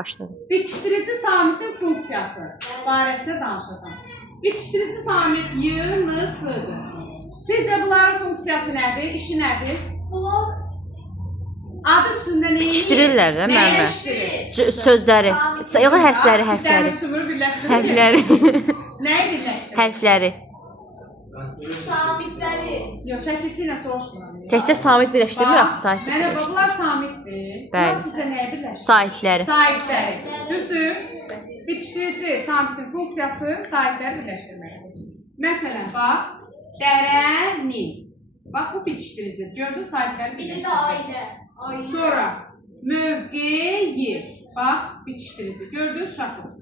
Başladı. Bitişdirici samitin funksiyası barəsində danışacağım. Bitişdirici samit Y, N, S-dır. Sizcə bunların funksiyası nədir, işi nədir? Adı üstündə neyini? Bitişdirirlər də Nəyə müəllimə. işdirir? Sözləri. Yox, hərfləri. Hərfləri. Nəyi birləşdirir? Hərfləri. Samitləri. Yox, şəkilçi ilə soruşmuram. Təkcə samit birləşdirilir, axı saitlə Mənə birləşdirilir. bunlar samitdir. Bunlar sizcə nəyə birləşdirir? Saitləri. Saitləri. Düzdür? Bitişdirici samitin funksiyası saitləri birləşdirməkdir. Məsələn, bax, dərənin. Bax, bu bitişdiricidir. Gördün, saitləri Bir də birləşdirir. ailə. Sonra, mövqeyi. Bax, bitişdirici. Gördünüz, uşaqlar.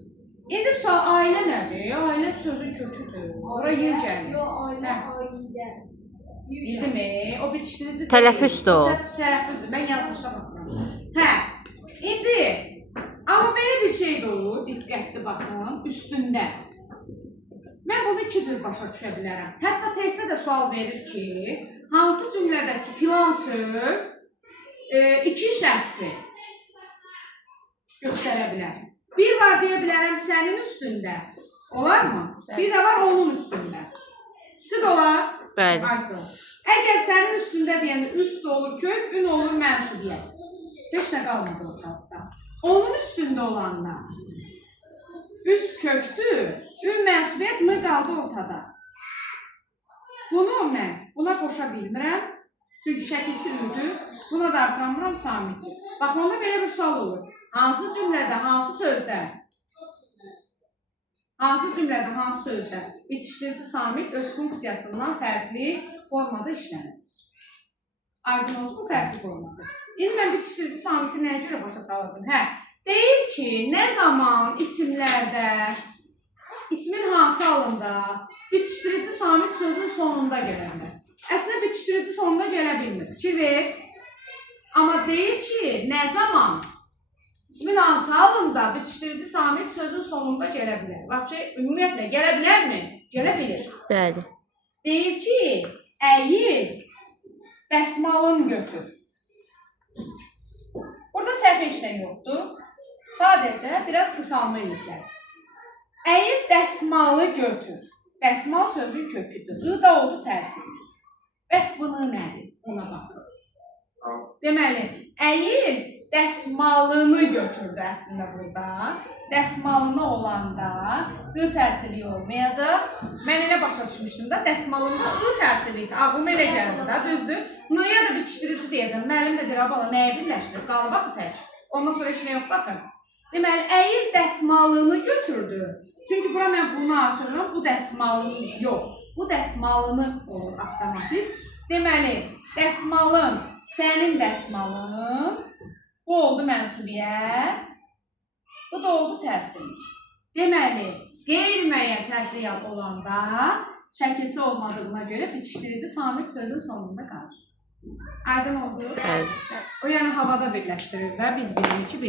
İndi sual, ailə nədir? Ailə sözün köküdür. Ora yer gəlir. Yox, ailə, ailə. Bildimi? O bitişdirici deyil. Tələffüzdür o. Səs tələffüzdür. Mən yazışa baxıram. Hə. İndi amma belə bir şey də olur. Diqqətli baxın. Üstündə. Mən bunu iki cür başa düşə bilərəm. Hətta testdə də sual verir ki, hansı cümlədəki filan söz iki şəxsi göstərə bilər. Bir var deyə bilərəm sənin üstündə. Olar mı? Bir də var onun üstündə. İkisi də olar. Bəli. Aysel. Əgər sənin üstündə deyəndə üst olur kök, ün olur mənsubiyyət. Heç nə qalmadı o tarafda. Onun üstündə olanda üst köktür, ün mənsubiyyət n qaldı ortada. Bunu mən buna qoşa bilmirəm. Çünki şəkilçi ündür. Buna da artıramıram samitdir. Bax, onda belə bir sual olur. Hansı cümlədə, hansı sözdə bitişdirici samit öz funksiyasından fərqli formada işlənir. Aydın oldu bu fərqli formadır. İndi mən bitişdirici samiti nəyə görə başa salırdım? Hə, deyir ki, nə zaman isimlərdə, ismin hansı halında bitişdirici samit sözün sonunda gələ bilər. Əslində bitişdirici sonunda gələ bilmir. Fikir ver. Amma deyir ki, nə zaman ismin hansı halında bitişdirici samit sözün sonunda gələ bilər. Bax, ümumiyyətlə, gələ bilərmi? Gələ bilir. Bəli. Deyir ki, əyil, dəsmalın götür. Burada səhv heç nə yoxdur. Sadəcə biraz qısalma ediblər. Əyil, dəsmalı götür. Dəsmal sözün köküdür. I da oldu təsir. Bəs bunu nədir? Ona baxır. Deməli, əyil, dəsmalını götürdü əslində burada. Dəsmalını olanda ı təsiri olmayacaq. Mən elə başa düşmüşdüm da, dəsmalında ı təsiri idi. Ağlıma elə gəldi da, düzdür. N-ya da bitişdirici deyəcəm. Müəllim də deyir, bala, nəyə birləşdirir? Qalıb axı tək. Ondan sonra işinə yox, baxın. Deməli, əyil dəsmalını götürdü. Çünki bura mən bunu artırıram, bu dəsmalını yox. Bu dəsmalını olur avtomatik. Deməli, dəsmalın, sənin dəsmalın, bu oldu mənsubiyyət, bu da oldu təsir. Deməli, qeyri-müəyyən təsir olanda şəkilçi olmadığına görə bitişdirici samit sözün sonunda qalır. Aydın oldu? Bəli. O yəni havada birləşdirir də, biz bilirik ki,